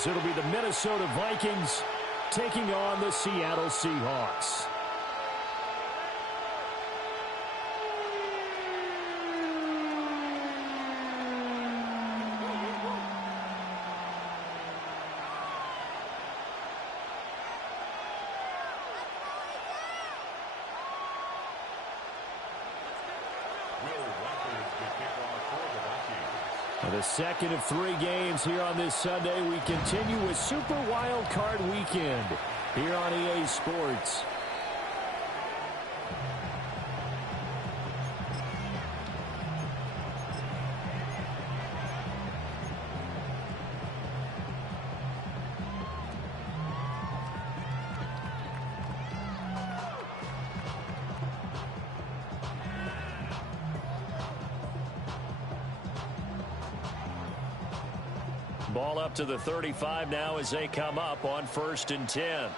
as it'll be the Minnesota Vikings taking on the Seattle Seahawks. The second of 3 games here on this Sunday. We continue with Super Wild Card Weekend here on EA Sports. Ball up to the 35 now as they come up on 1st and 10.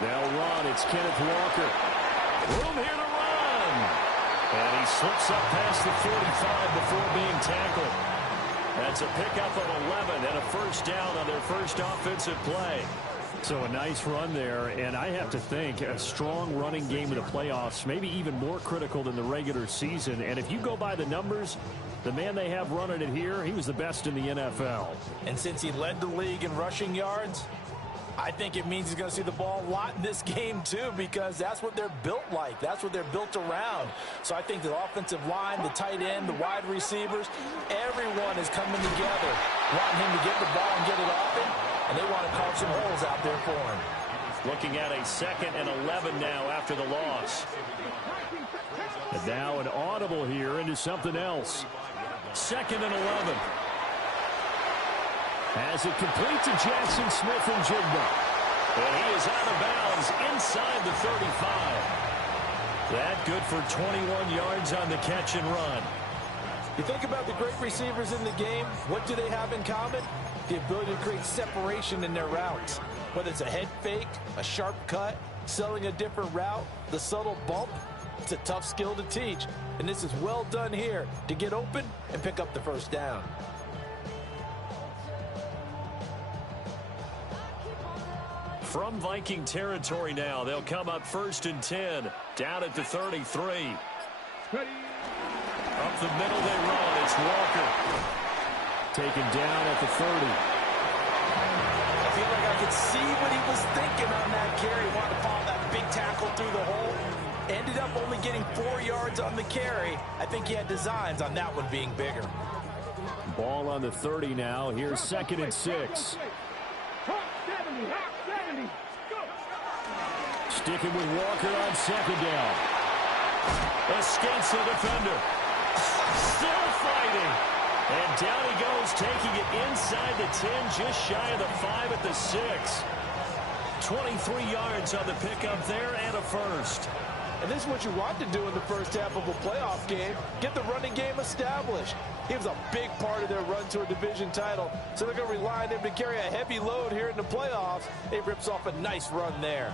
They'll run. It's Kenneth Walker. Room here to run. And he slips up past the 45 before being tackled. That's a pickup of 11 and a first down on their first offensive play. So a nice run there, and I have to think a strong running game in the playoffs, maybe even more critical than the regular season. And if you go by the numbers, the man they have running it here, he was the best in the NFL. And since he led the league in rushing yards, I think it means he's going to see the ball a lot in this game too, because that's what they're built like. That's what they're built around. So I think the offensive line, the tight end, the wide receivers, everyone is coming together, wanting him to get the ball and get it often, and they want to carve some holes out there for him. Looking at a 2nd and 11 now after the loss. And now an audible here into something else. 2nd and 11. As it complete to Jackson Smith and Jigba. And he is out of bounds inside the 35. That good for 21 yards on the catch and run. You think about the great receivers in the game, what do they have in common? The ability to create separation in their routes. Whether it's a head fake, a sharp cut, selling a different route, the subtle bump, it's a tough skill to teach. And this is well done here to get open and pick up the first down. From Viking territory now, they'll come up 1st and 10, down at the 33. Up the middle they run. It's Walker. Taken down at the 30. I feel like I could see what he was thinking on that carry. He wanted to follow that big tackle through the hole. Ended up only getting 4 yards on the carry. I think he had designs on that one being bigger. Ball on the 30 now. Here's 2nd and 6. Sticking with Walker on 2nd down. Escapes the defender. Still fighting. And down he goes, taking it inside the 10, just shy of the 5 at the 6. 23 yards on the pickup there and a first. And this is what you want to do in the first half of a playoff game. Get the running game established. He was a big part of their run to a division title. So they're going to rely on him to carry a heavy load here in the playoffs. He rips off a nice run there.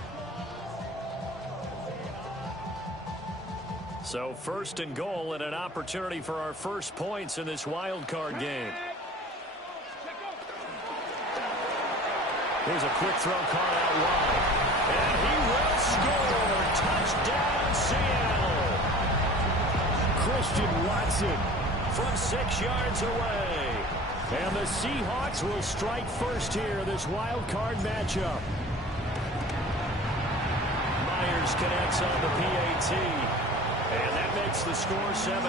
So 1st and goal and an opportunity for our first points in this wild card game. Here's a quick throw caught out wide. And he will score. Touchdown, Seattle. Christian Watson from 6 yards away. And the Seahawks will strike first here, this wild card matchup. Myers connects on the PAT. And that makes the score 7-0.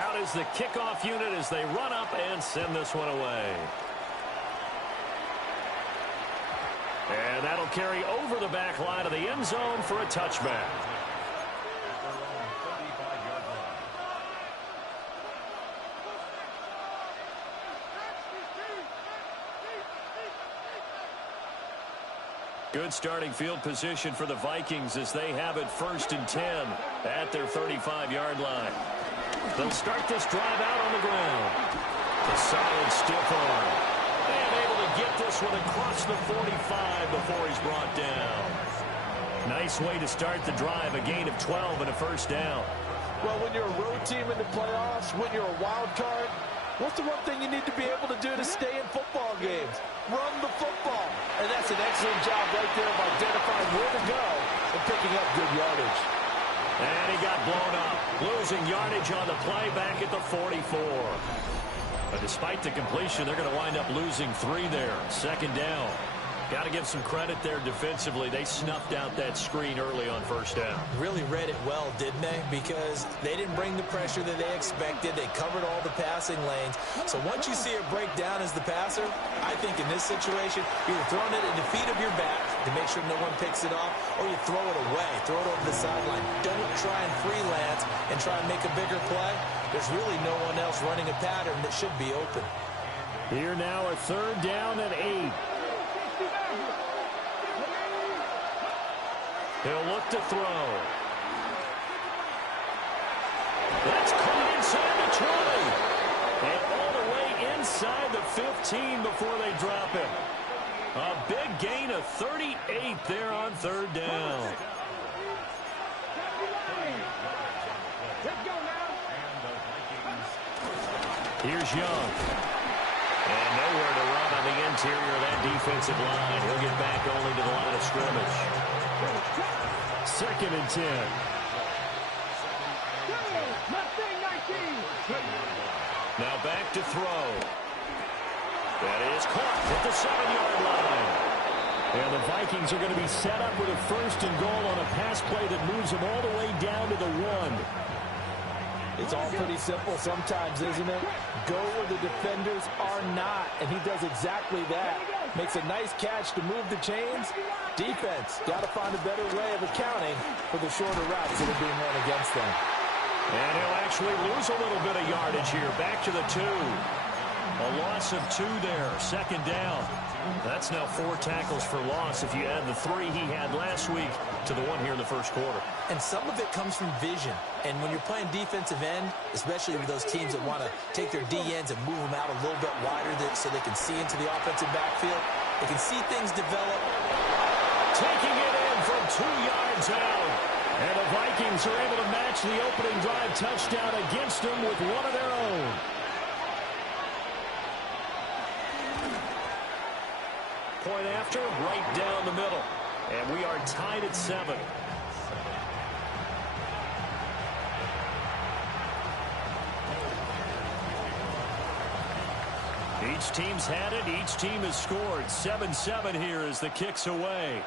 Out is the kickoff unit as they run up and send this one away. And that'll carry over the back line of the end zone for a touchback. Good starting field position for the Vikings as they have it 1st and 10 at their 35-yard line. They'll start this drive out on the ground. A solid stiff arm. And able to get this one across the 45 before he's brought down. Nice way to start the drive, a gain of 12 and a 1st down. Well, when you're a road team in the playoffs, when you're a wild card, what's the one thing you need to be able to do to stay in football games? Run the football. And that's an excellent job right there of identifying where to go and picking up good yardage. And he got blown up, losing yardage on the play back at the 44. But despite the completion, they're going to wind up losing 3 there. 2nd down. Got to give some credit there defensively. They snuffed out that screen early on 1st down. Really read it well, didn't they? Because they didn't bring the pressure that they expected. They covered all the passing lanes. So once you see it break down as the passer, I think in this situation, you're throwing it at the feet of your back to make sure no one picks it off, or you throw it away, throw it over the sideline. Don't try and freelance and try and make a bigger play. There's really no one else running a pattern that should be open. Here now a 3rd down and 8. He'll look to throw. That's caught inside the 20. And all the way inside the 15 before they drop him. A big gain of 38 there on 3rd down. Here's Young. And nowhere to run on the interior of that defensive line. He'll get back only to the line of scrimmage. 2nd and 10. Now back to throw. That is caught at the 7-yard line. And the Vikings are going to be set up with a 1st and goal on a pass play that moves them all the way down to the 1. It's all pretty simple sometimes, isn't it? Go where the defenders are not, and he does exactly that. Makes a nice catch to move the chains. Defense, got to find a better way of accounting for the shorter routes that are being run against them. And he'll actually lose a little bit of yardage here. Back to the 2. A loss of 2 there. 2nd down. That's now 4 tackles for loss if you add the 3 he had last week to the 1 here in the 1st quarter. And some of it comes from vision. And when you're playing defensive end, especially with those teams that want to take their D-ends and move them out a little bit wider so they can see into the offensive backfield, they can see things develop. Taking it in from 2 yards out. And the Vikings are able to match the opening drive touchdown against them with one of their own. Point after, right down the middle. And we are tied at 7. Each team's had it. Each team has scored. 7-7 here as the kick's away.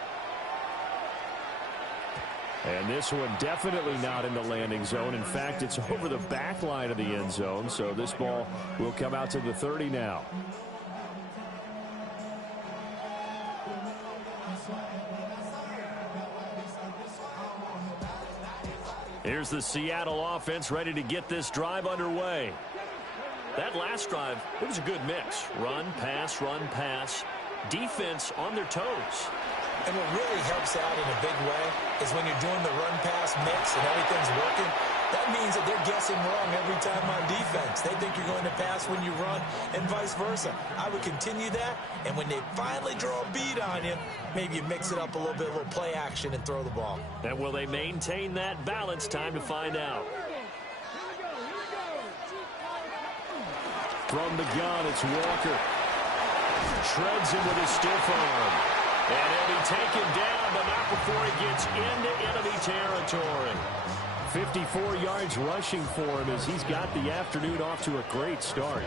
And this one definitely not in the landing zone. In fact, it's over the back line of the end zone. So this ball will come out to the 30 now. Here's the Seattle offense ready to get this drive underway. That last drive, it was a good mix. Run, pass. Defense on their toes. And what really helps out in a big way is when you're doing the run-pass mix and everything's working, that means that they're guessing wrong every time on defense. They think you're going to pass when you run and vice versa. I would continue that, and when they finally draw a bead on you, maybe you mix it up a little bit, a little play action, and throw the ball. And will they maintain that balance? Time to find out. From the gun, it's Walker. Shreds him with his stiff arm. And he'll be taken down, but not before he gets into enemy territory. 54 yards rushing for him as he's got the afternoon off to a great start.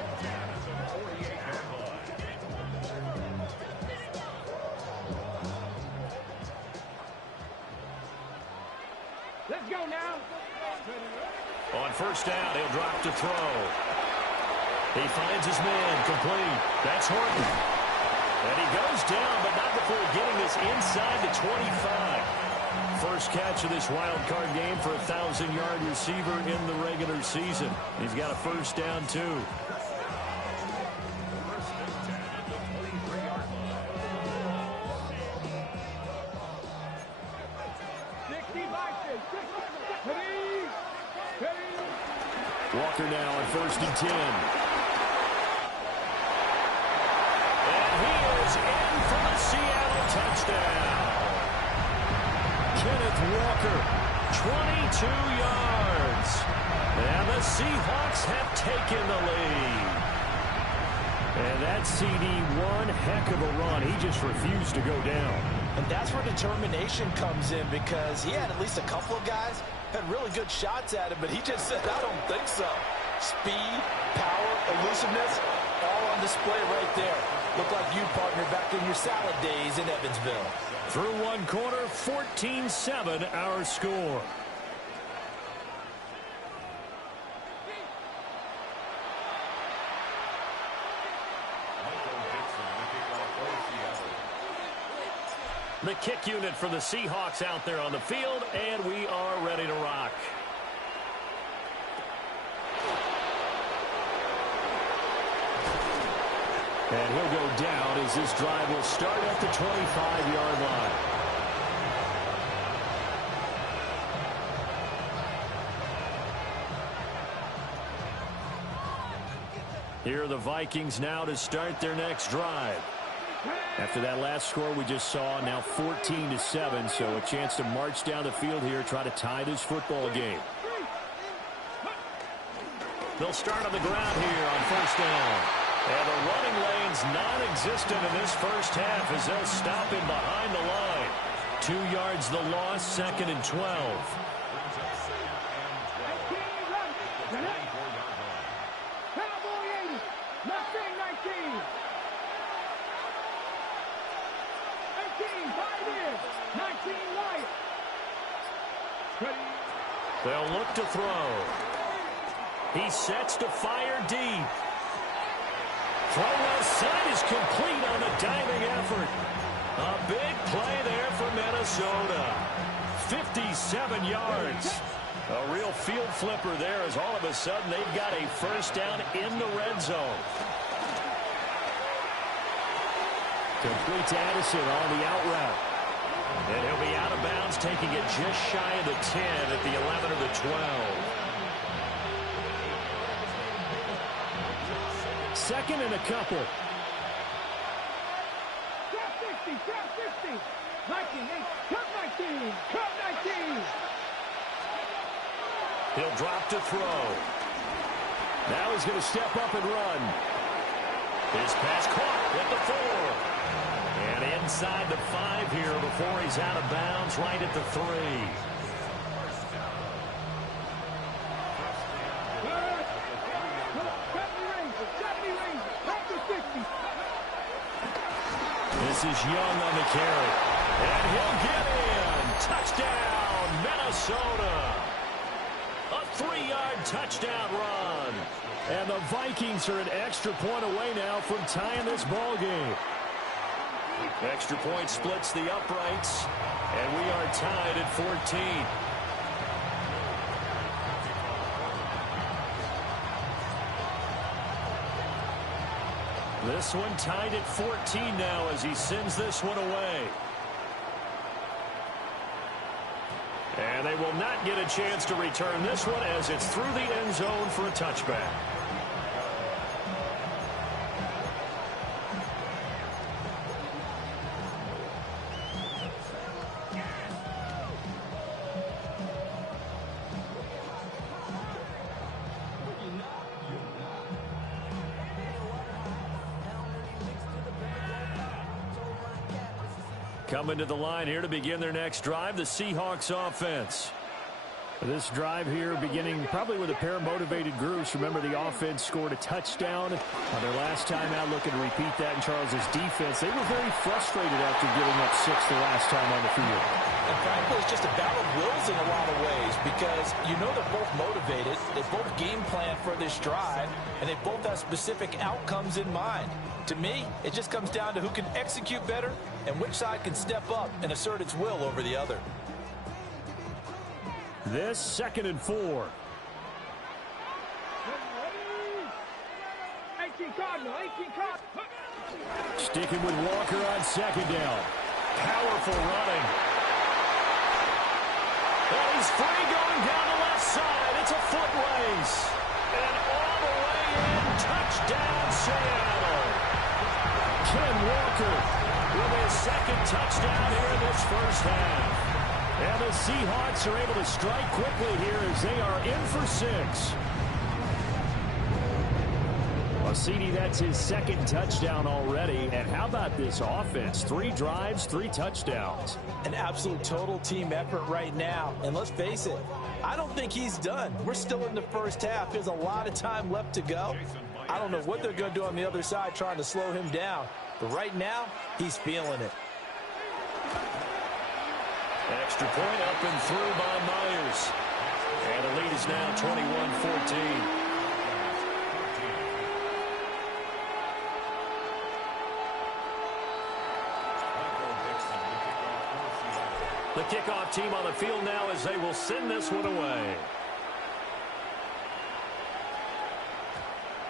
Let's go now. On 1st down, he'll drop to throw. He finds his man complete. That's Horton. And he goes down, but not before getting this inside the 25. First catch of this wild card game for a 1,000-yard receiver in the regular season. He's got a 1st down, too. Walker now on 1st and 10. And he is in for the Seattle touchdown. Kenneth Walker, 22 yards. And the Seahawks have taken the lead. And that CD, one heck of a run. He just refused to go down. And that's where determination comes in, because he had at least a couple of guys had really good shots at him, but he just said, I don't think so. Speed, power, elusiveness, all on display right there. Look like you, partner, back in your salad days in Evansville. Through one quarter, 14-7 our score. The kick unit for the Seahawks out there on the field, and we are ready to rock. And he'll go down as this drive will start at the 25-yard line. Here are the Vikings now to start their next drive. After that last score we just saw, now 14-7, so a chance to march down the field here, try to tie this football game. They'll start on the ground here on 1st down. And the running lane's non-existent in this first half as they'll stop him behind the line. 2 yards the loss, 2nd and 12. They'll look to throw. He sets to fire deep. Throw left side is complete on a diving effort. A big play there for Minnesota. 57 yards. A real field flipper there as all of a sudden they've got a first down in the red zone. Complete to Addison on the out route. And he'll be out of bounds, taking it just shy of the 10 at the 11 or the 12. 2nd and a couple. Drop 60, drop 60. 19, 8, drop 19, drop 19. He'll drop to throw. Now he's going to step up and run. His pass caught at the 4. And inside the 5 here before he's out of bounds, right at the 3. This is Young on the carry. And he'll get in. Touchdown, Minnesota. A 3-yard touchdown run. And the Vikings are an extra point away now from tying this ball game. Extra point splits the uprights, and we are tied at 14. This one tied at 14 now as he sends this one away. And they will not get a chance to return this one as it's through the end zone for a touchback. Coming to the line here to begin their next drive, the Seahawks offense. This drive here beginning probably with a pair of motivated groups. Remember, the offense scored a touchdown on their last time out, looking to repeat that in Charles's defense. They were very frustrated after giving up 6 the last time on the field. And frankly, it's just a battle of wills in a lot of ways, because you know they're both motivated, they both game plan for this drive, and they both have specific outcomes in mind. To me, it just comes down to who can execute better and which side can step up and assert its will over the other. This 2nd and 4. 18 Cardinal, 18 Cardinal. Sticking with Walker on 2nd down. Powerful running. And he's free going down the left side. It's a foot race. And all the way in, touchdown Seattle. Ken Walker with his second touchdown here in this first half. And the Seahawks are able to strike quickly here as they are in for 6. Well, CD, that's his second touchdown already. And how about this offense? 3 drives, 3 touchdowns. An absolute total team effort right now. And let's face it, I don't think he's done. We're still in the first half. There's a lot of time left to go. I don't know what they're going to do on the other side trying to slow him down. But right now, he's feeling it. Extra point up and through by Myers. And the lead is now 21-14. The kickoff team on the field now as they will send this one away.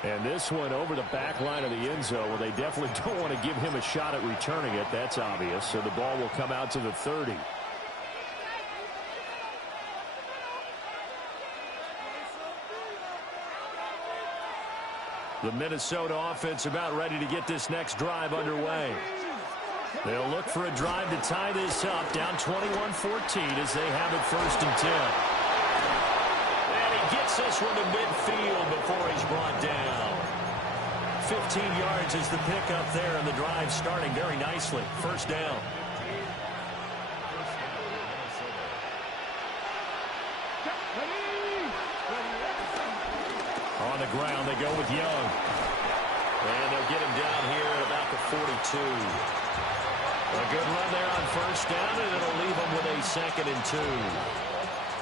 And this one over the back line of the end zone. Well, they definitely don't want to give him a shot at returning it. That's obvious. So the ball will come out to the 30. The Minnesota offense about ready to get this next drive underway. They'll look for a drive to tie this up, down 21-14 as they have it 1st and 10. And he gets this one to midfield before he's brought down. 15 yards is the pickup there, and the drive starting very nicely. 1st down. On the ground, they go with Young. And they'll get him down here at about the 42. A good run there on 1st down, and it'll leave them with a 2nd and 2.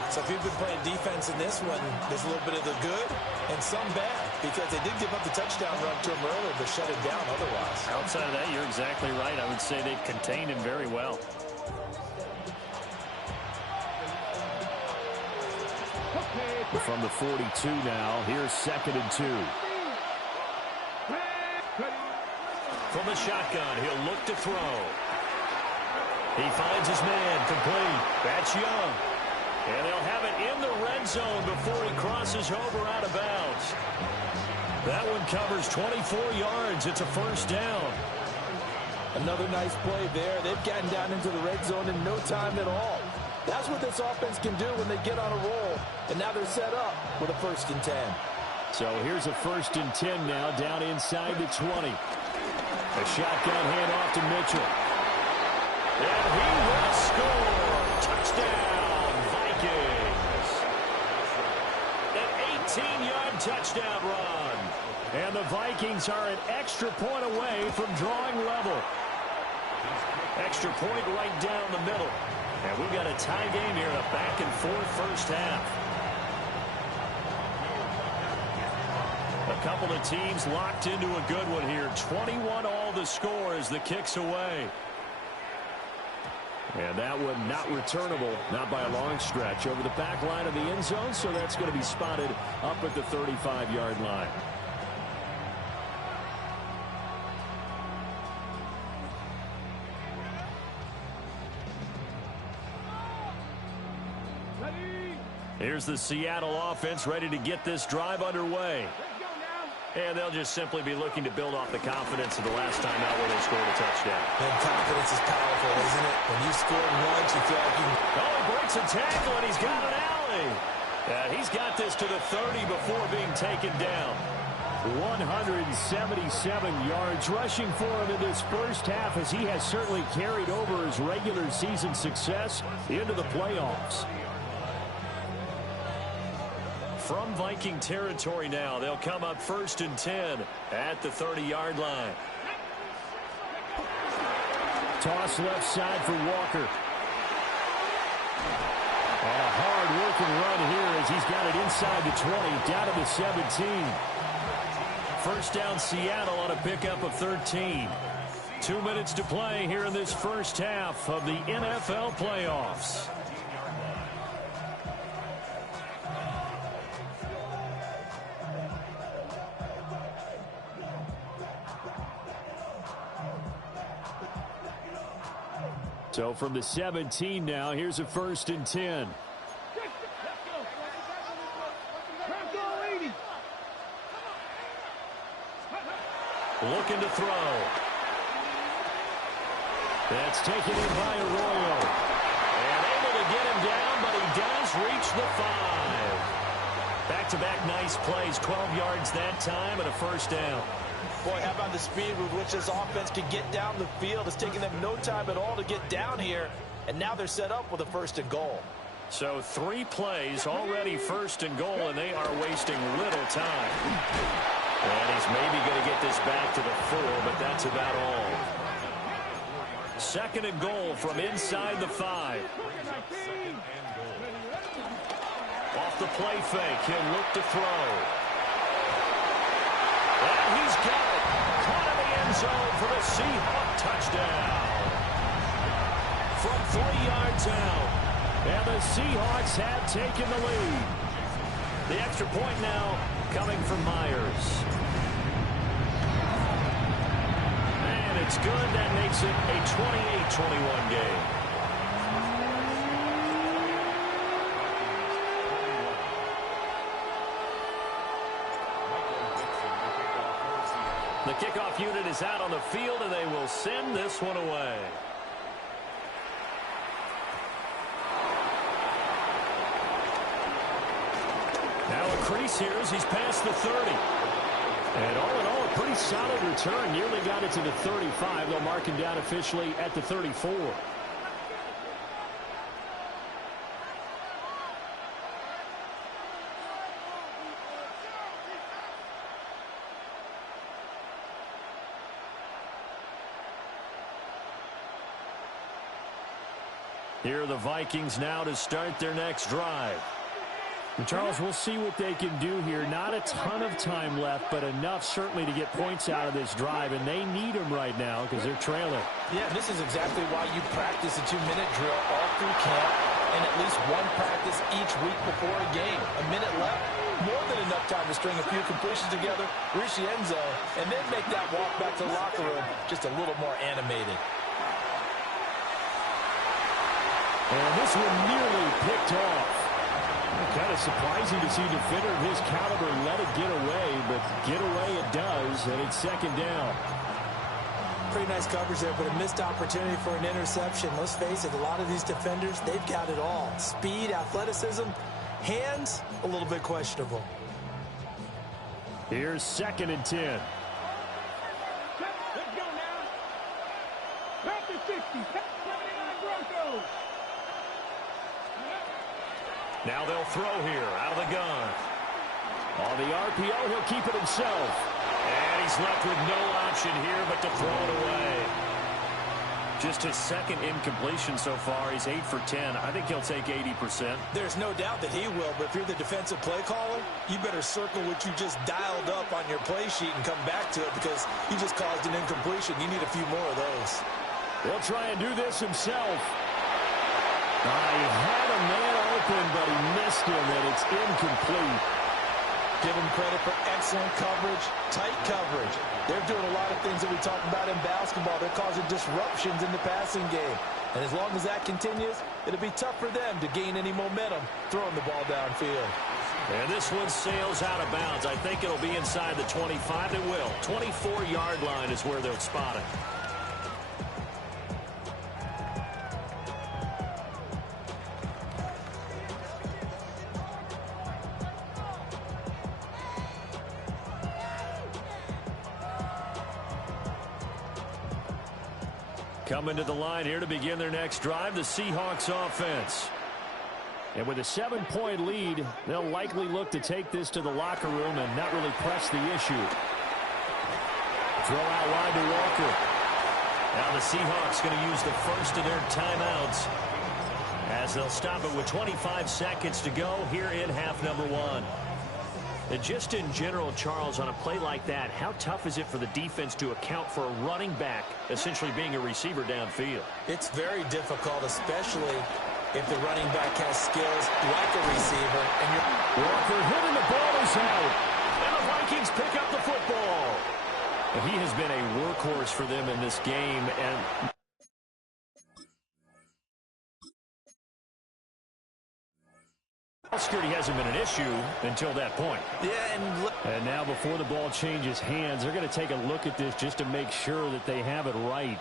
So if you've been playing defense in this one, there's a little bit of the good and some bad, because they did give up the touchdown run to him earlier, but shut it down otherwise. Outside of that, you're exactly right. I would say they've contained him very well. From the 42 now, here's 2nd and 2. From the shotgun, he'll look to throw. He finds his man, complete. That's Young. And they'll have it in the red zone before he crosses over out of bounds. That one covers 24 yards. It's a 1st down. Another nice play there. They've gotten down into the red zone in no time at all. That's what this offense can do when they get on a roll. And now they're set up with a 1st and 10. So here's a 1st and 10 now, down inside the 20. A shotgun handoff to Mitchell. And he will score. Touchdown, Vikings. An 18-yard touchdown run. And the Vikings are an extra point away from drawing level. Extra point right down the middle. And we've got a tie game here in a back-and-forth 1st half. A couple of teams locked into a good one here. 21-all the score as the kick's away. And that one not returnable, not by a long stretch, over the back line of the end zone, so that's going to be spotted up at the 35-yard line. Here's the Seattle offense ready to get this drive underway. And they'll just simply be looking to build off the confidence of the last time out where they scored a touchdown. And confidence is powerful, isn't it? When you score once, you feel like you... Oh, he breaks a tackle, and he's got an alley. He's got this to the 30 before being taken down. 177 yards rushing for him in this first half, as he has certainly carried over his regular season success into the playoffs. From Viking territory now, they'll come up 1st and 10 at the 30-yard line. Toss left side for Walker. And a hard-working run here as he's got it inside the 20, down to the 17. 1st down Seattle on a pickup of 13. 2 minutes to play here in this first half of the NFL playoffs. So from the 17 now, here's a 1st and 10. Looking to throw. That's taken in by Arroyo. And able to get him down, but he does reach the 5. Back-to-back nice plays, 12 yards that time and a first down. Boy, how about the speed with which this offense can get down the field? It's taking them no time at all to get down here, and now they're set up with a 1st and goal. So 3 plays, already 1st and goal, and they are wasting little time. And he's maybe going to get this back to the 4, but that's about all. 2nd and goal from inside the 5. Off the play fake, he'll look to throw. And he's got it. Caught in the end zone for the Seahawk touchdown. From 3 yards out. And the Seahawks have taken the lead. The extra point now coming from Myers. And it's good. That makes it a 28-21 game. The kickoff unit is out on the field, and they will send this one away. Now a crease here as he's past the 30. And all in all, a pretty solid return. Nearly got it to the 35. They'll mark him down officially at the 34. Here are the Vikings now to start their next drive. And Charles, we'll see what they can do here. Not a ton of time left, but enough certainly to get points out of this drive, and they need them right now because they're trailing. Yeah, this is exactly why you practice a 2-minute drill all through camp and at least one practice each week before a game. A minute left, more than enough time to string a few completions together, reach the end zone, and then make that walk back to the locker room just a little more animated. And this one nearly picked off. Kind of surprising to see a defender of his caliber let it get away, but get away it does, and it's 2nd down. Pretty nice coverage there, but a missed opportunity for an interception. Let's face it, a lot of these defenders, they've got it all. Speed, athleticism, hands, a little bit questionable. Here's 2nd and 10. Let's go now. Back to 60. 79 Broncos. Now they'll throw here out of the gun. On the RPO, he'll keep it himself. And he's left with no option here but to throw it away. Just his 2nd incompletion so far. He's 8 for 10. I think he'll take 80%. There's no doubt that he will, but if you're the defensive play caller, you better circle what you just dialed up on your play sheet and come back to it because you just caused an incompletion. You need a few more of those. He'll try and do this himself. He had a man open, but he missed him, and it's incomplete. Give them credit for excellent coverage, tight coverage. They're doing a lot of things that we talk about in basketball. They're causing disruptions in the passing game. And as long as that continues, it'll be tough for them to gain any momentum throwing the ball downfield. And this one sails out of bounds. I think it'll be inside the 25. It will. 24-yard line is where they'll spot it. Coming to the line here to begin their next drive, the Seahawks offense. And with a 7-point lead, they'll likely look to take this to the locker room and not really press the issue. Throw out wide to Walker. Now the Seahawks going to use the first of their timeouts as they'll stop it with 25 seconds to go here in half number 1. And just in general, Charles, on a play like that, how tough is it for the defense to account for a running back essentially being a receiver downfield? It's very difficult, especially if the running back has skills like a receiver. And Walker hitting the ball is out. And the Vikings pick up the football. He has been a workhorse for them in this game. And Security hasn't been an issue until that point. Yeah, and now before the ball changes hands, they're going to take a look at this just to make sure that they have it right.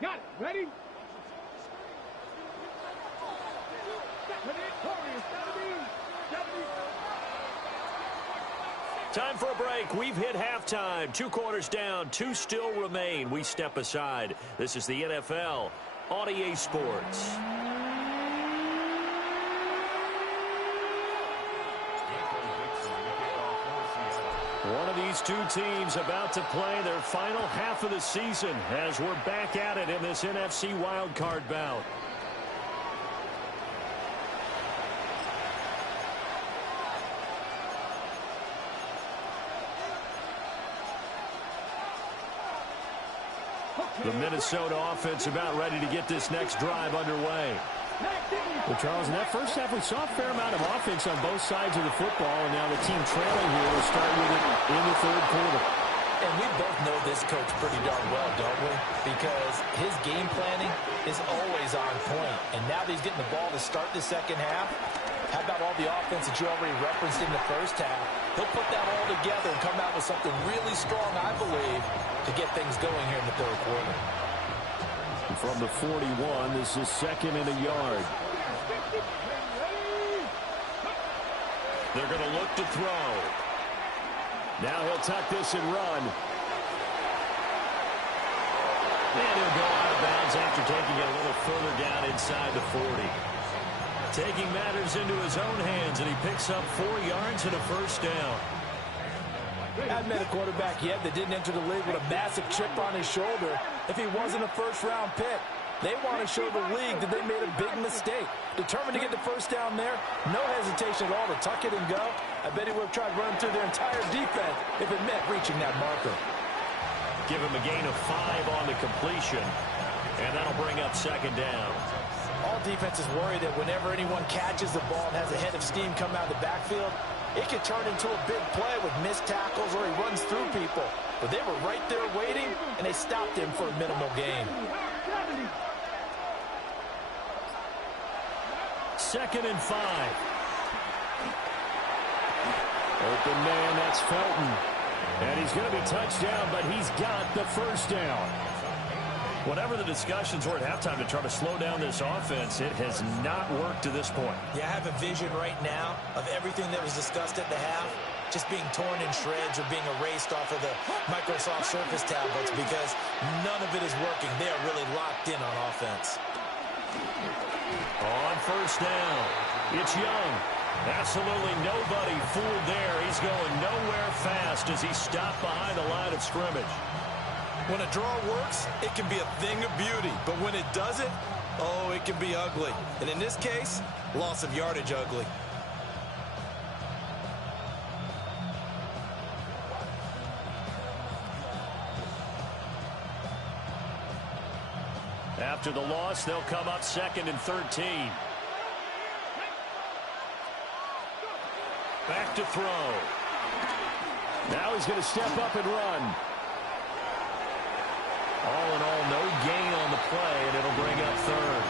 Got it. Ready? Time for a break. We've hit halftime. 2 quarters down. 2 still remain. We step aside. This is the NFL on EA Sports. One of these 2 teams about to play their final half of the season as we're back at it in this NFC wildcard bout. The Minnesota offense about ready to get this next drive underway. Well, Charles, in that first half, we saw a fair amount of offense on both sides of the football, and now the team trailing here will start with it in the 3rd quarter. And we both know this coach pretty darn well, don't we? Because his game planning is always on point. And now that he's getting the ball to start the second half, how about all the offense that you already referenced in the first half? He'll put that all together and come out with something really strong, I believe, to get things going here in the 3rd quarter. From the 41, this is 2nd and a yard. They're going to look to throw. Now he'll tuck this and run. And he'll go out of bounds after taking it a little further down inside the 40. Taking matters into his own hands, and he picks up 4 yards and a first down. I haven't met a quarterback yet that didn't enter the league with a massive chip on his shoulder if he wasn't a first-round pick. They want to show the league that they made a big mistake. Determined to get the first down there, no hesitation at all to tuck it and go. I bet he would have tried running through their entire defense if it meant reaching that marker. Give him a gain of 5 on the completion, and that'll bring up 2nd down. All defenses worry that whenever anyone catches the ball and has a head of steam come out of the backfield, it could turn into a big play with missed tackles or he runs through people. But they were right there waiting, and they stopped him for a minimal gain. 2nd and 5. Open man, that's Felton. And he's going to be touched down, but he's got the first down. Whatever the discussions were at halftime to try to slow down this offense, it has not worked to this point. Yeah, I have a vision right now of everything that was discussed at the half just being torn in shreds or being erased off of the Microsoft Surface tablets because none of it is working. They are really locked in on offense. On first down, it's Young. Absolutely nobody fooled there. He's going nowhere fast as he's stopped behind the line of scrimmage. When a draw works, it can be a thing of beauty. But when it doesn't, oh, it can be ugly. And in this case, loss of yardage ugly. After the loss, they'll come up 2nd and 13. Back to throw. Now he's going to step up and run. All in all, no gain on the play, and it'll bring up 3rd.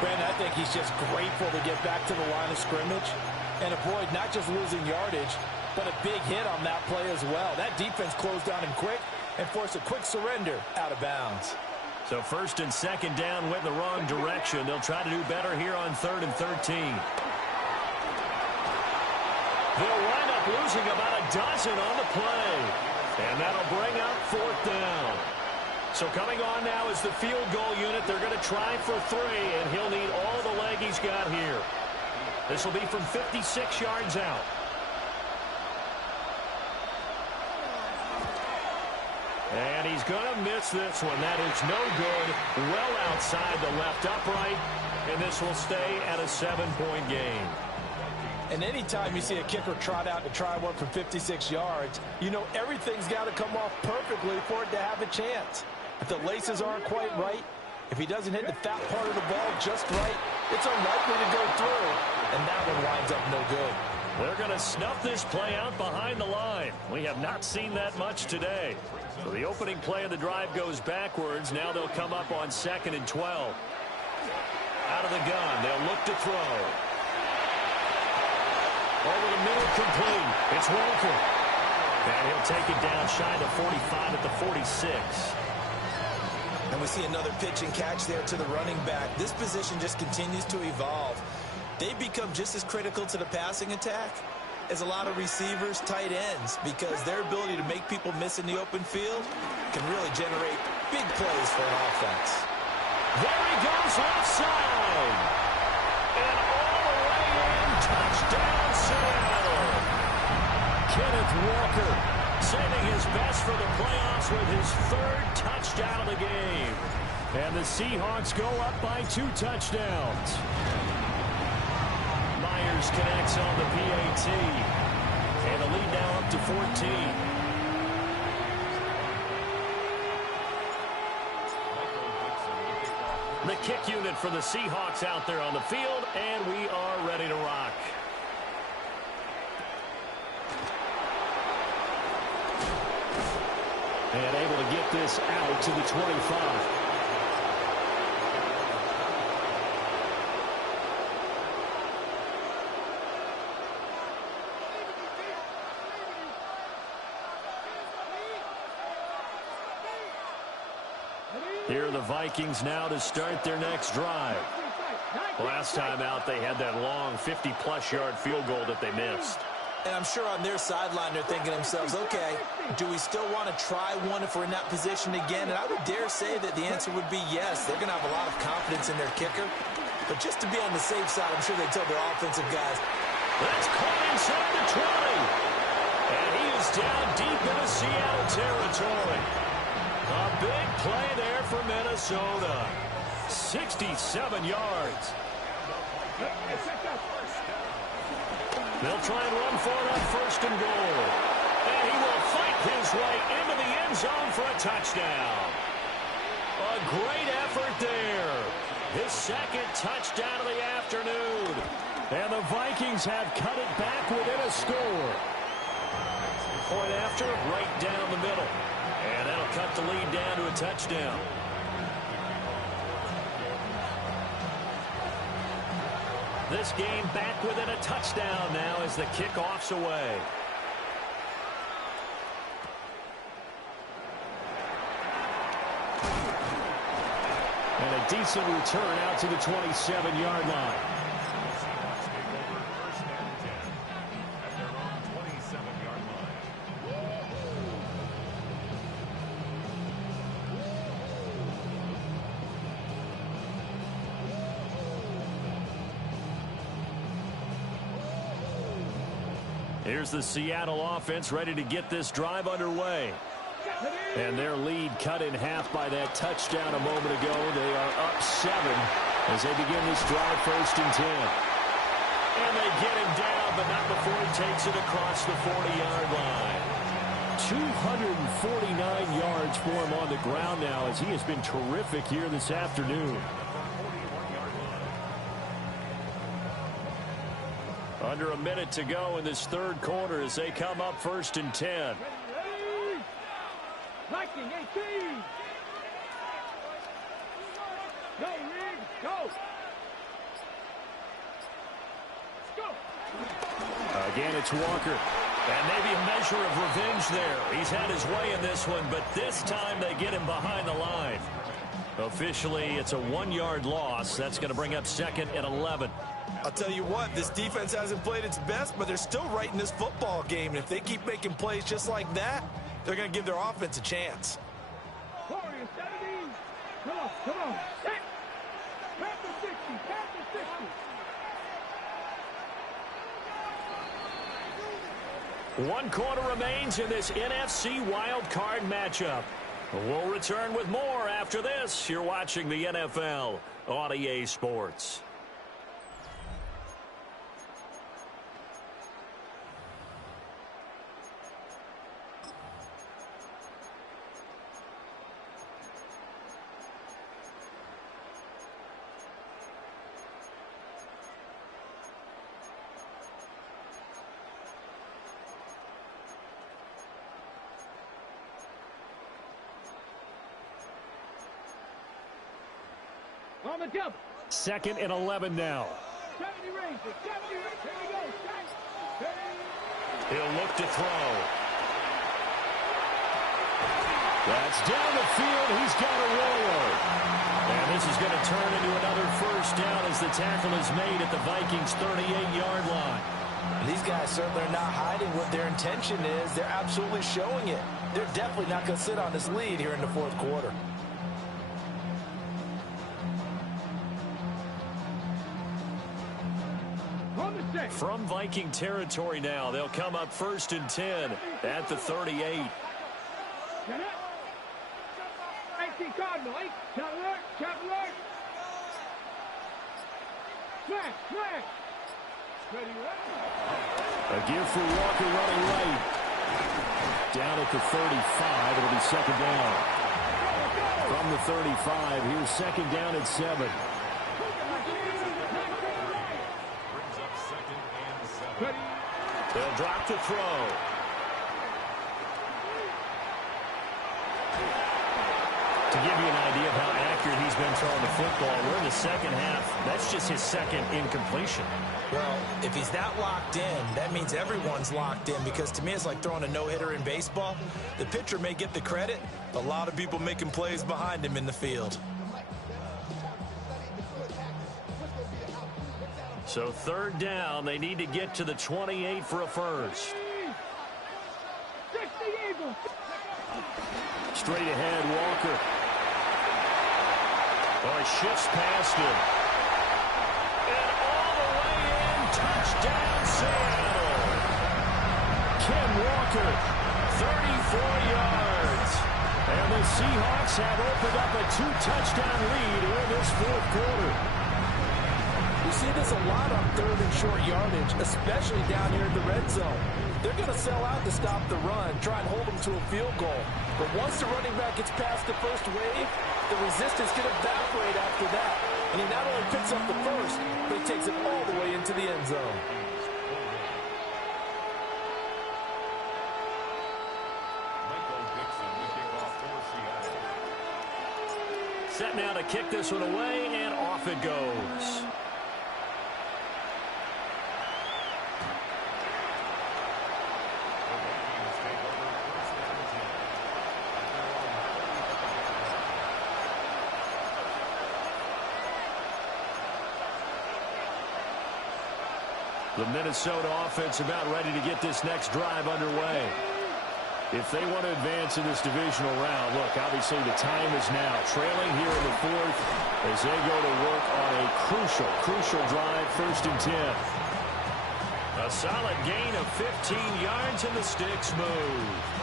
Brandon, I think he's just grateful to get back to the line of scrimmage and avoid not just losing yardage, but a big hit on that play as well. That defense closed down him quick and forced a quick surrender out of bounds. So 1st and 2nd down went the wrong direction. They'll try to do better here on 3rd and 13. They'll wind up losing about a dozen on the play. And that'll bring up 4th down. So coming on now is the field goal unit. They're going to try for 3, and he'll need all the leg he's got here. This will be from 56 yards out. And he's going to miss this one. That is no good. Well outside the left upright, and this will stay at a 7-point game. And anytime you see a kicker trot out to try one from 56 yards, you know everything's got to come off perfectly for it to have a chance. If the laces aren't quite right, if he doesn't hit the fat part of the ball just right, it's unlikely to go through. And that one winds ends up no good. They're going to snuff this play out behind the line. We have not seen that much today. So the opening play of the drive goes backwards. Now they'll come up on 2nd and 12. Out of the gun, they'll look to throw. Over the middle, complete. It's Walker. And he'll take it down shy of the 45 at the 46. And we see another pitch and catch there to the running back. This position just continues to evolve. They've become just as critical to the passing attack as a lot of receivers, tight ends, because their ability to make people miss in the open field can really generate big plays for an offense. There he goes left side. And all the way in, touchdown Seattle. Kenneth Walker saving his best for the playoffs with his 3rd touchdown of the game. And the Seahawks go up by 2 touchdowns. Myers connects on the PAT. And the lead now up to 14. The kick unit for the Seahawks out there on the field, and we are ready to rock. And able to get this out to the 25. Here are the Vikings now to start their next drive. Last time out, they had that long 50-plus yard field goal that they missed. And I'm sure on their sideline they're thinking to themselves, okay, do we still want to try one if we're in that position again? And I would dare say that the answer would be yes. They're going to have a lot of confidence in their kicker. But just to be on the safe side, I'm sure they told their offensive guys, that's caught inside the 20. And he is down deep into Seattle territory. A big play there for Minnesota. 67 yards. They'll try and run for it on 1st and goal. And he will fight his way into the end zone for a touchdown. A great effort there. His 2nd touchdown of the afternoon. And the Vikings have cut it back within a score. Point after, right down the middle. And that'll cut the lead down to a touchdown. This game back within a touchdown now as the kickoff's away. And a decent return out to the 27-yard line. Here's the Seattle offense ready to get this drive underway. And their lead cut in half by that touchdown a moment ago. They are up 7 as they begin this drive 1st and 10. And they get him down, but not before he takes it across the 40-yard line. 249 yards for him on the ground now as he has been terrific here this afternoon. Under a minute to go in this 3rd quarter as they come up 1st and 10. Viking 18. Go, Reed, go. Go. Again, it's Walker. And maybe a measure of revenge there. He's had his way in this one, but this time they get him behind the line. Officially, it's a 1-yard loss. That's going to bring up 2nd and 11. I'll tell you what, this defense hasn't played its best, but they're still right in this football game. And if they keep making plays just like that, they're going to give their offense a chance. Come on, come on. Set. Pass the 60, pass the 60. 1 quarter remains in this NFC wildcard matchup. We'll return with more after this. You're watching the NFL on EA Sports. on the double. 2nd and 11 now. 70 range. 70 range. Here we go. He'll look to throw. That's down the field. He's got a roller. And this is going to turn into another first down as the tackle is made at the Vikings' 38-yard line. These guys certainly are not hiding what their intention is. They're absolutely showing it. They're definitely not going to sit on this lead here in the fourth quarter. From Viking territory now, they'll come up 1st and 10 at the 38. Cardinal, chop alert, chop alert. Flag. Ready, A give for Walker running right. Down at the 35, it'll be 2nd down. From the 35, here's 2nd down at 7. They'll drop to throw. To give you an idea of how accurate he's been throwing the football, we're in the second half. That's just his 2nd incompletion. Well, if he's that locked in, that means everyone's locked in, because to me it's like throwing a no-hitter in baseball. The pitcher may get the credit, a lot of people making plays behind him in the field. So 3rd down, they need to get to the 28 for a first. Straight ahead, Walker. Oh, he shifts past him. And all the way in, touchdown Seattle. Ken Walker, 34 yards. And the Seahawks have opened up a 2-touchdown lead here in this fourth quarter. You see this a lot on 3rd and short yardage, especially down here in the red zone. They're going to sell out to stop the run, try and hold them to a field goal. But once the running back gets past the first wave, the resistance can evaporate after that. And he not only picks up the first, but he takes it all the way into the end zone. Set now to kick this one away, and off it goes. The Minnesota offense about ready to get this next drive underway. If they want to advance in this divisional round, look, obviously the time is now. Trailing here in the 4th as they go to work on a crucial drive, 1st and 10. A solid gain of 15 yards, and the sticks move.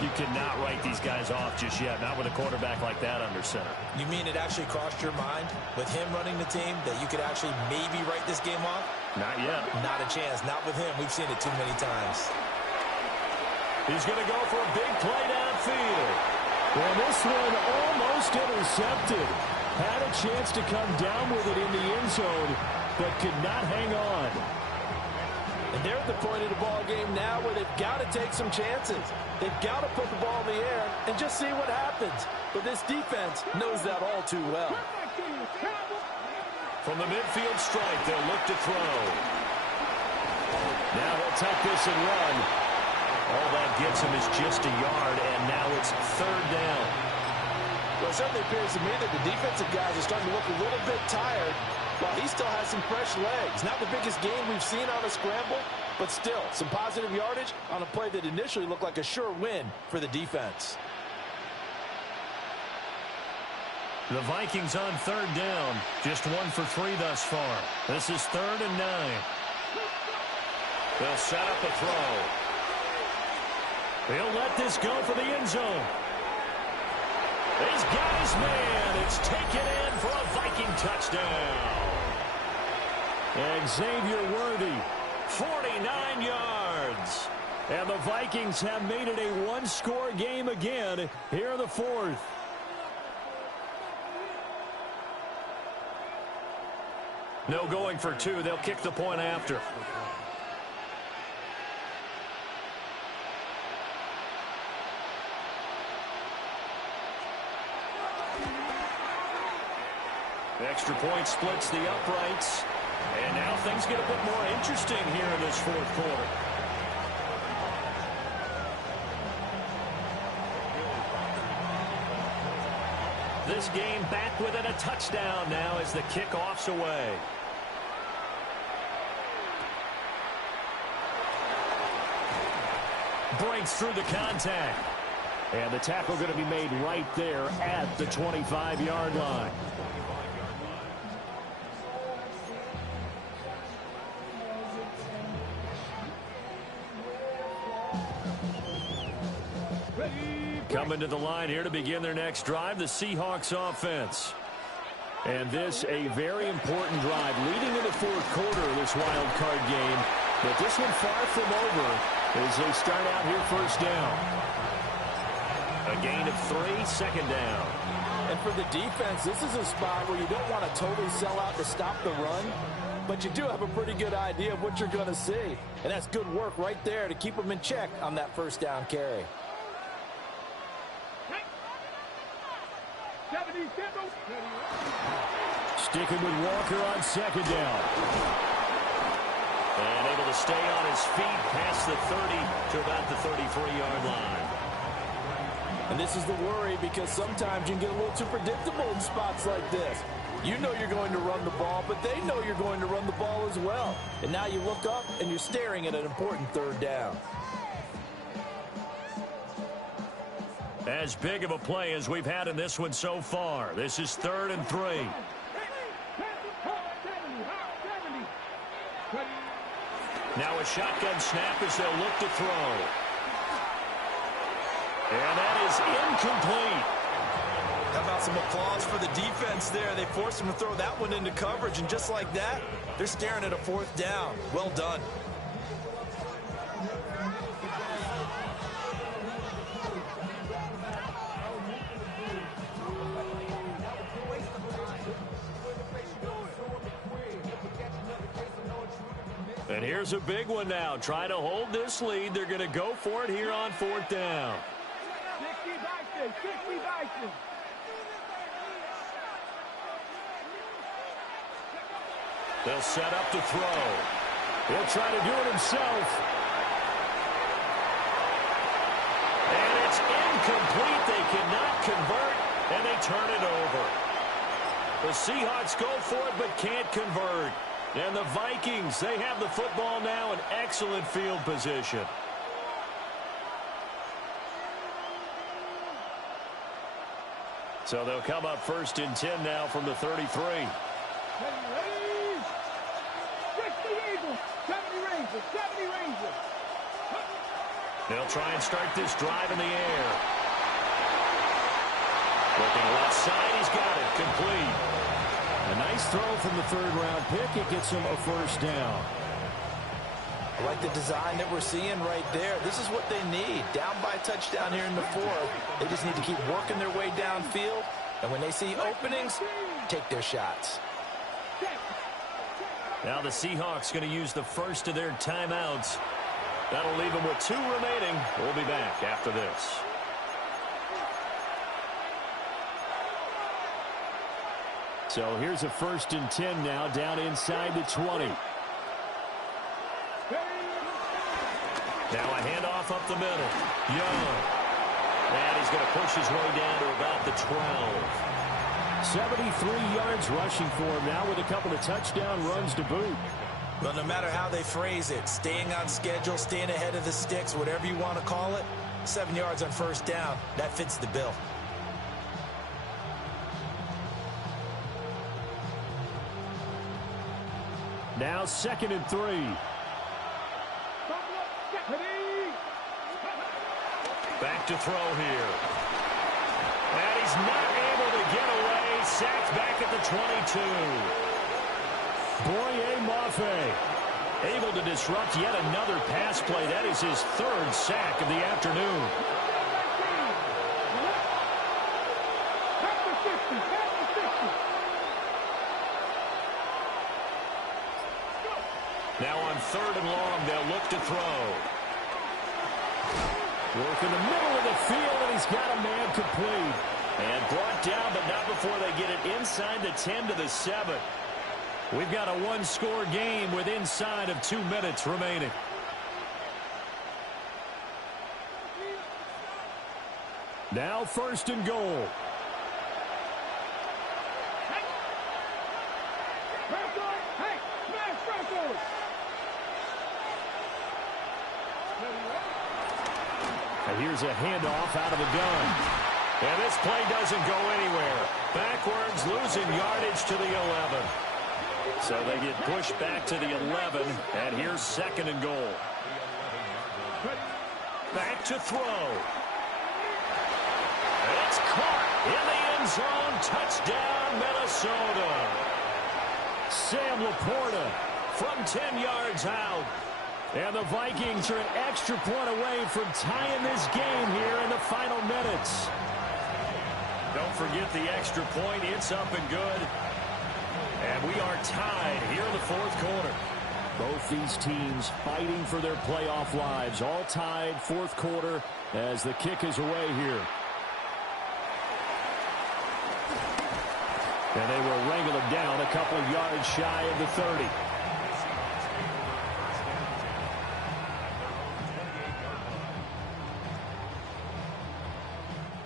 You cannot write these guys off just yet, not with a quarterback like that under center. You mean it actually crossed your mind with him running the team that you could actually maybe write this game off? Not yet. Not a chance. Not with him. We've seen it too many times. He's going to go for a big play downfield. Well, this one almost intercepted. Had a chance to come down with it in the end zone, but could not hang on. And they're at the point of the ball game now where they've got to take some chances. They've got to put the ball in the air and just see what happens. But this defense knows that all too well. From the midfield stripe, they'll look to throw. Now he'll tuck this and run. All that gets him is just a yard, and now it's 3rd down. Well, it certainly appears to me that the defensive guys are starting to look a little bit tired, while he still has some fresh legs. Not the biggest game we've seen on a scramble, but still some positive yardage on a play that initially looked like a sure win for the defense. The Vikings on 3rd down. Just 1 for 3 thus far. This is 3rd and 9. They'll set up a throw. He'll let this go for the end zone. He's got his man. It's taken in for a Viking touchdown. Xavier Worthy, 49 yards. And the Vikings have made it a one-score game again here in the 4th. No going for 2. They'll kick the point after. Extra point splits the uprights. And now things get a bit more interesting here in this fourth quarter. This game back within a touchdown now as the kickoff's away. Breaks through the contact. And the tackle going to be made right there at the 25-yard line. Coming to the line here to begin their next drive, the Seahawks offense. And this a very important drive leading in the fourth quarter of this wild card game. But this one far from over as they start out here first down. A gain of 3, second down. And for the defense, this is a spot where you don't want to totally sell out to stop the run, but you do have a pretty good idea of what you're going to see. And that's good work right there to keep them in check on that first down carry. Sticking with Walker on second down. And able to stay on his feet past the 30 to about the 33-yard line. And this is the worry because sometimes you can get a little too predictable in spots like this. You know you're going to run the ball, but they know you're going to run the ball as well. And now you look up and you're staring at an important third down. As big of a play as we've had in this one so far. This is 3rd and 3. Now a shotgun snap as they'll look to throw. And that is incomplete. How about some applause for the defense there? They forced him to throw that one into coverage, and just like that, they're staring at a 4th down. Well done. And here's a big one now. Trying to hold this lead. They're going to go for it here on 4th down. 60 Vikings. They'll set up to throw. He'll try to do it himself. And it's incomplete. They cannot convert, and they turn it over. The Seahawks go for it but can't convert. And the Vikings, they have the football now in excellent field position. So they'll come up 1st and 10 now from the 33. 60 Eagles, 70 Rangers, 70 Rangers. They'll try and start this drive in the air. Looking left side, he's got it, complete. A nice throw from the 3rd-round pick. It gets him a 1st down. I like the design that we're seeing right there. This is what they need. Down by a touchdown here in the 4th. They just need to keep working their way downfield. And when they see openings, take their shots. Now the Seahawks going to use the first of their timeouts. That'll leave them with 2 remaining. We'll be back after this. So here's a 1st and 10 now down inside the 20. Now a handoff up the middle. Young. And he's going to push his way down to about the 12. 73 yards rushing for him now with a couple of touchdown runs to boot. Well, no matter how they phrase it, staying on schedule, staying ahead of the sticks, whatever you want to call it, 7 yards on 1st down, that fits the bill. Now 2nd and 3. Back to throw here. And he's not able to get away. Sacked back at the 22. Boye Mafe able to disrupt yet another pass play. That is his 3rd sack of the afternoon. Now on 3rd and long, they'll look to throw. Work in the middle of the field, and he's got a man complete. And brought down, but not before they get it inside the 10 to the 7. We've got a one-score game with inside of 2 minutes remaining. Now 1st and goal. And here's a handoff out of the gun. And this play doesn't go anywhere. Backwards, losing yardage to the 11. So they get pushed back to the 11, and here's 2nd and goal. Back to throw. It's caught in the end zone. Touchdown, Minnesota. Sam Laporta from 10 yards out. And the Vikings are an extra point away from tying this game here in the final minutes. Don't forget the extra point. It's up and good. And we are tied here in the 4th quarter. Both these teams fighting for their playoff lives. All tied, 4th quarter, as the kick is away here. And they will wrangle it down a couple of yards shy of the 30.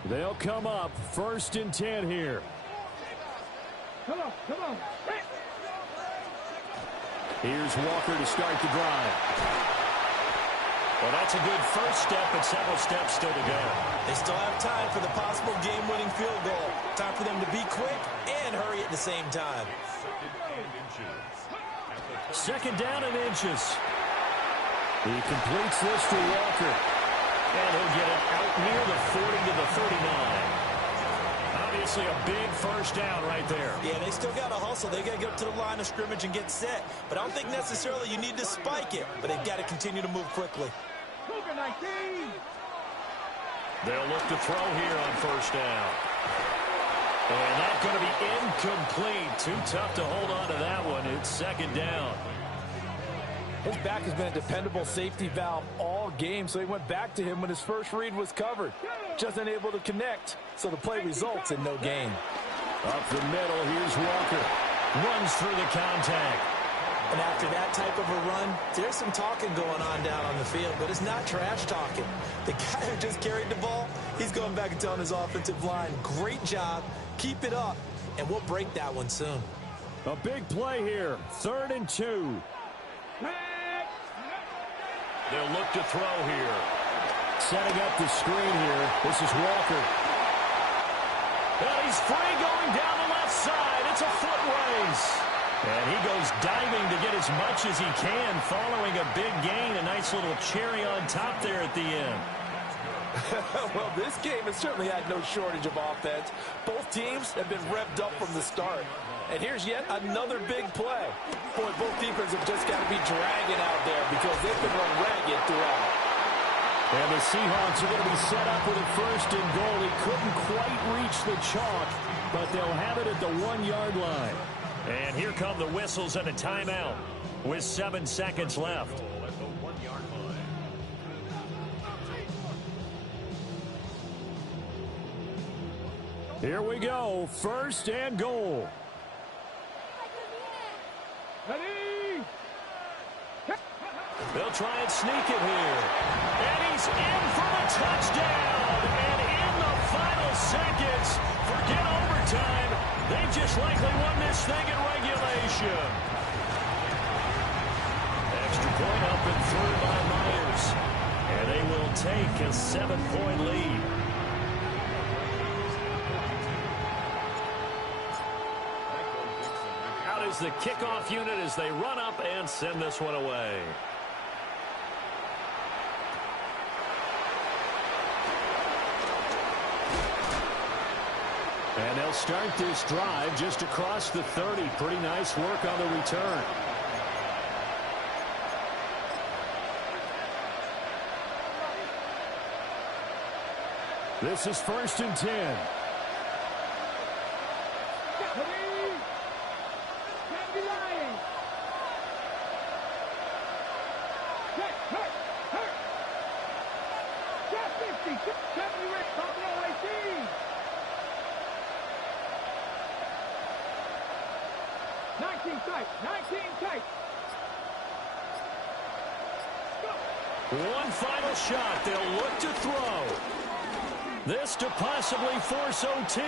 They'll come up 1st and 10 here. Come on, come on. Here's Walker to start the drive. Well, that's a good first step, but several steps still to go. They still have time for the possible game-winning field goal. Time for them to be quick and hurry at the same time. 2nd down and inches. He completes this to Walker. And he'll get it out near the 40 to the 39. Obviously a big first down right there. Yeah, they still got to hustle. They got to get up to the line of scrimmage and get set. But I don't think necessarily you need to spike it. But they've got to continue to move quickly. They'll look to throw here on 1st down. And that's going to be incomplete. Too tough to hold on to that one. It's 2nd down. His back has been a dependable safety valve all game, so he went back to him when his first read was covered. Just unable to connect, so the play results in no gain. Up the middle, here's Walker. Runs through the contact. And after that type of a run, there's some talking going on down on the field, but it's not trash talking. The guy who just carried the ball, he's going back and telling his offensive line, great job, keep it up, and we'll break that one soon. A big play here, 3rd and 2. They'll look to throw here. Setting up the screen here. This is Walker. Well, he's free going down the left side. It's a foot race. And he goes diving to get as much as he can, following a big gain. A nice little cherry on top there at the end. Well, this game has certainly had no shortage of offense. Both teams have been revved up from the start. And here's yet another big play. Boy, both defenses have just got to be dragging out there because they've been run ragged throughout. And the Seahawks are going to be set up with a 1st and goal. He couldn't quite reach the chalk, but they'll have it at the 1-yard line. And here come the whistles and a timeout with 7 seconds left. Here we go, 1st and goal. They'll try and sneak it here. And he's in for the touchdown. And in the final seconds, forget overtime. They just likely won this thing in regulation. Extra point up and through by Myers. And they will take a 7-point lead. Out is the kickoff unit as they run up and send this one away. And they'll start this drive just across the 30. Pretty nice work on the return. This is 1st and 10. 19 tight. 19 tight. One final shot. They'll look to throw. This to possibly force OT.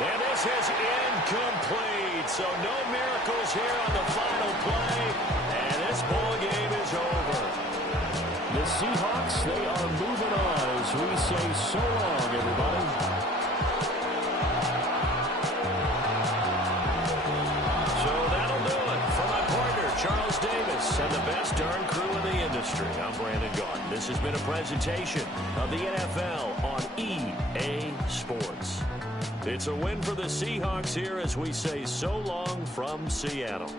And this is incomplete. So no miracles here on the final play. And this ball game is over. The Seahawks, they are moving on as we say so long, everybody. So that'll do it for my partner, Charles Davis, and the best darn crew in the industry. I'm Brandon Gaudin. This has been a presentation of the NFL on EA Sports. It's a win for the Seahawks here as we say so long from Seattle.